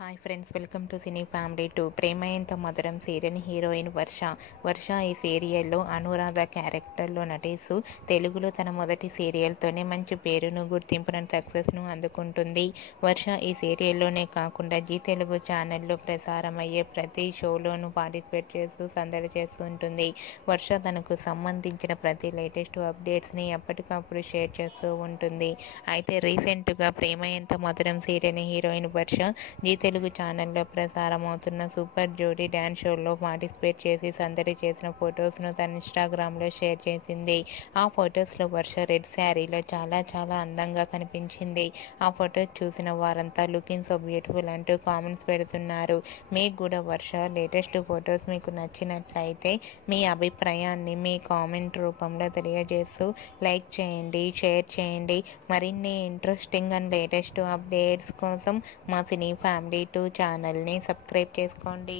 Hi friends, welcome to cine family 2. ప్రేమ ఎంత మధురం serial heroine వర్ష ఈ సీరియల్లో అనురాధ క్యారెక్టర్లో నటిస్తూ తెలుగులో తన మొదటి సీరియల్తోనే మంచి పేరును, గుర్తింపును, సక్సెస్ను అందుకుంటుంది. వర్ష ఈ సీరియల్లోనే కాకుండా జీ తెలుగు ఛానల్లో ప్రసారమయ్యే ప్రతి షోలోనూ పార్టిసిపేట్ చేస్తూ సందడి చేస్తుంటుంది. వర్ష తనకు సంబంధించిన ప్రతి లేటెస్ట్ అప్డేట్స్ని ఎప్పటికప్పుడు షేర్ చేస్తూ ఉంటుంది. అయితే రీసెంట్గా ప్రేమ ఎంత మధురం సీరియల్ హీరోయిన్ వర్ష జీ తెలుగు ఛానల్లో ప్రసారమవుతున్న సూపర్ జోడీ డ్యాన్స్ షోలో పార్టిసిపేట్ చేసి సందడి చేసిన ఫొటోస్ను తన ఇన్స్టాగ్రామ్లో షేర్ చేసింది. ఆ ఫొటోస్లో వర్ష రెడ్ శారీలో చాలా అందంగా కనిపించింది. ఆ ఫొటోస్ చూసిన వారంతా లుకింగ్ సో బ్యూటిఫుల్ అంటూ కామెంట్స్ పెడుతున్నారు. మీకు కూడా వర్ష లేటెస్ట్ ఫొటోస్ మీకు నచ్చినట్లయితే మీ అభిప్రాయాన్ని మీ కామెంట్ రూపంలో తెలియజేస్తూ లైక్ చేయండి, షేర్ చేయండి. మరిన్ని ఇంట్రెస్టింగ్ అండ్ లేటెస్ట్ అప్డేట్స్ కోసం మా సినీ ఫ్యామిలీ 2 ఛానల్ని సబ్స్క్రైబ్ చేసుకోండి.